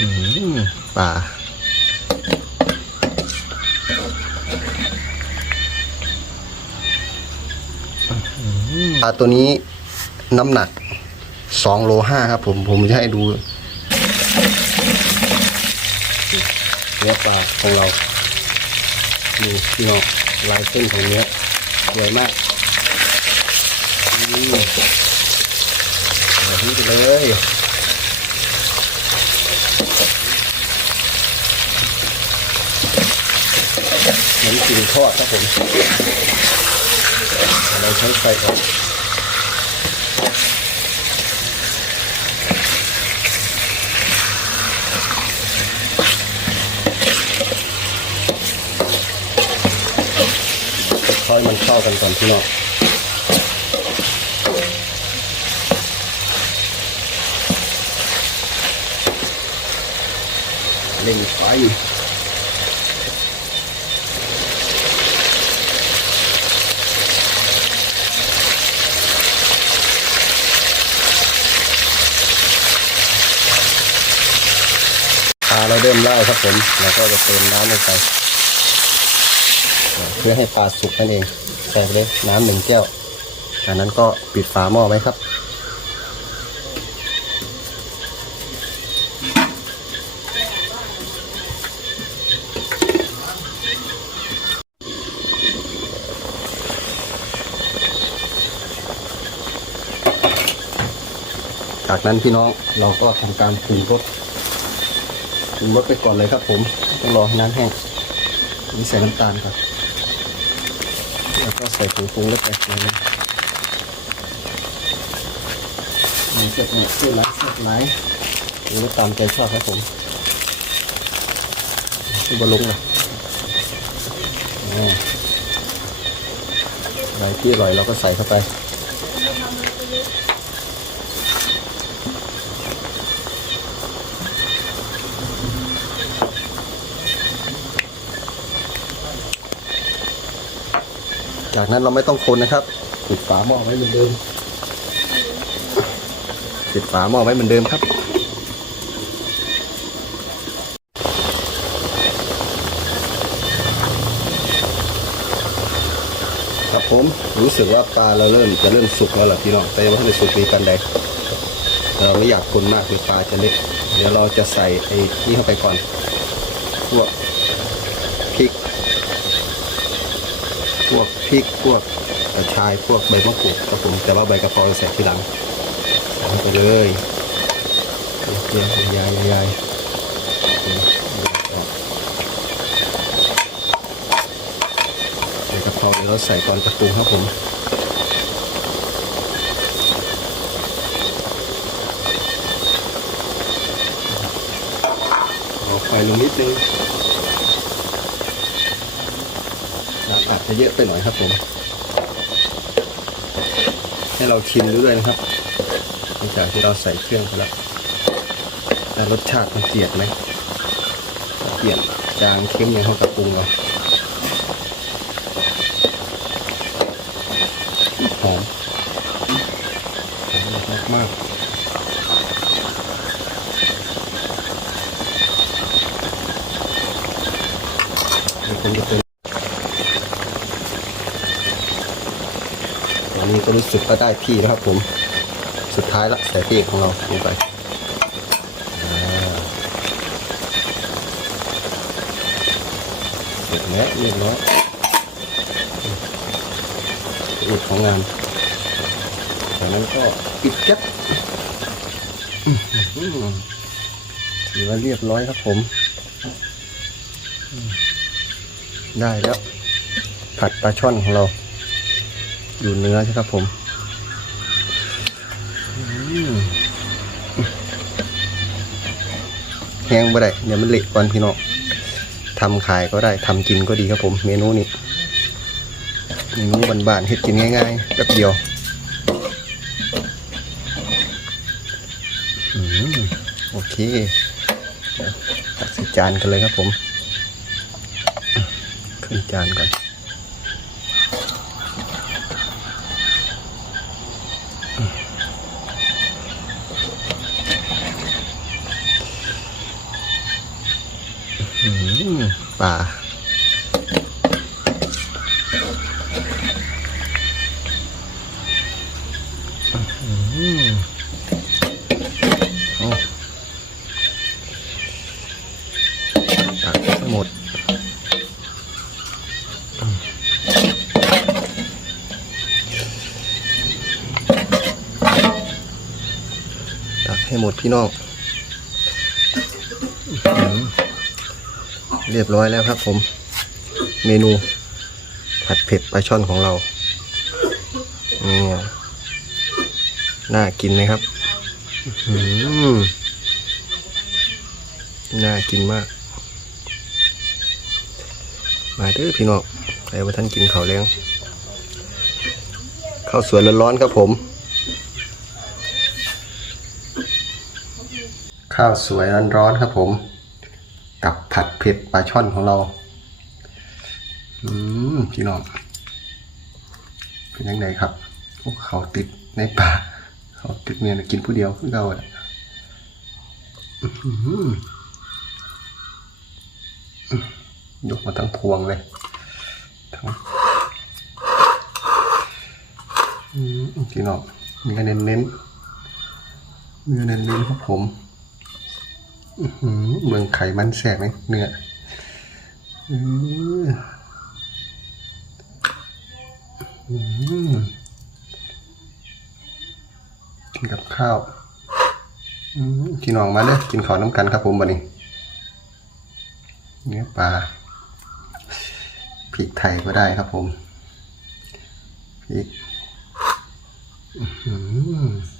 อืมปลาปลาตัวนี้น้ำหนักสองโลห้าครับผมผมจะให้ดูเนื้อปลาของเราดูพี่น้องลายเส้นของเนื้อสวยมากอืมแบบนี้ไปเลยเหมือนกิน ทอดครับผมเราใช้ไฟอ่อนค่อยมันเข้ากันก่อนพี่น้องเล่งไฟ เริ่มเล่ครับผมแล้วก็จะเติมน้ำลงไป เพื่อให้ปลาสุกนั่นเองใส่ไปเลยน้ำหนึ่งแก้วจากนั้นก็ปิดฝาหม้อไว้ครับ จากนั้นพี่น้องเราก็ทำการปรุงรส ปรุงรสไปก่อนเลยครับ ผมต้องรอให้น้ำแห้งนี่ใส่น้ำตาลครับแล้วก็ใส่ผงปรุงรสไปหน่อยนี่เสร็จเนี่ยเสร็จไรเสร็จไรปรุงรสตามใจชอบครับผมที่บะลงเลยอ่าอะไรที่อร่อยเราก็ใส่เข้าไป จากนั้นเราไม่ต้องคนนะครับ ปิดฝาหม้อไว้เหมือนเดิม ปิดฝาหม้อไว้เหมือนเดิมครับ ครับผมรู้สึกว่าปลาเราเริ่มจะเริ่มสุกแล้วล่ะพี่น้องแต่ยังไม่ได้สุกดีกันใดเราไม่อยากคนมากคือปลาจะเล็ก เดี๋ยวเราจะใส่ไอ้นี่เข้าไปก่อนพวกพริก พวกพริกพวกกระชายพวกใบมะกรูดครับผมแต่ว่าใบกระเพราจะใส่ทีหลังใส่ไปเลยเยายยายยายใบกระเพราเดี๋ยวเราใส่ก่อนจะปรุงครับผมเอาไฟลงนิดนึง น้ำ อาจจะเยอะไปหน่อยครับผม ให้เราชิมดูด้วยนะครับหลังจากที่เราใส่เครื่องไปแล้วแล้วรสชาติมันเปลี่ยนไหมเปลี่ยนจางเค็มอย่างเท่ากับปรุงเราหอมหอมมากมากเดี๋ยวผมจะเป็น นี้ก็รู้สึกว่าได้ที่แล้วครับผมสุดท้ายละใส่พริกของเราลงไปเสร็จแล้วเรียบร้อยอุดของงานจากนั้นก็ปิดแก๊สอื้อหือถือว่าเรียบร้อยครับผม ได้แล้วผัดปลาช่อนของเรา อยู่เนื้อใช่ครับผมอืมแห้งบ่ได้เดี๋ยวมันเละก่อนพี่น้องทำขายก็ได้ทำกินก็ดีครับผม เมนูนี้เมนูบ้านๆเฮ็ดกินง่ายๆแป๊บเดียวอืมโอเคเดี๋ยวตักใส่จานกันเลยครับผม ขึ้นจานก่อน ปลาอื้อหือเอาตักให้หมดตักให้หมดพี่น้องอ เรียบร้อยแล้วครับผม เมนูผัดเผ็ดปลาช่อนของเราเนี่ยน่ากินไหมครับหือน่ากินมาก มาเด้อพี่น้องใครว่าท่านกินข้าวแรงข้าวสวยร้อนๆครับผม ข้าวสวยร้อนๆครับผม กับผัดเผ็ดปลาช่อนของเรา อืมพี่น้อง เป็นยังไงครับโอ้เขาติดในป่า เขาติดเมียนกินผู้เดียวคือเราอะอื้อหือยกมาทั้งพวงเลยทั้งอืมพี่น้องมีกันเน้นๆเนื้อเน้นๆครับผม เมืองไขมันแสกไหมเนื้อกินกับข้าวอืมพี่น้องมาเลยกินข้าวน้ำกันครับผมบันนี้ เนื้อปลาพริกไทยก็ได้ครับผมพริกอื้อหือ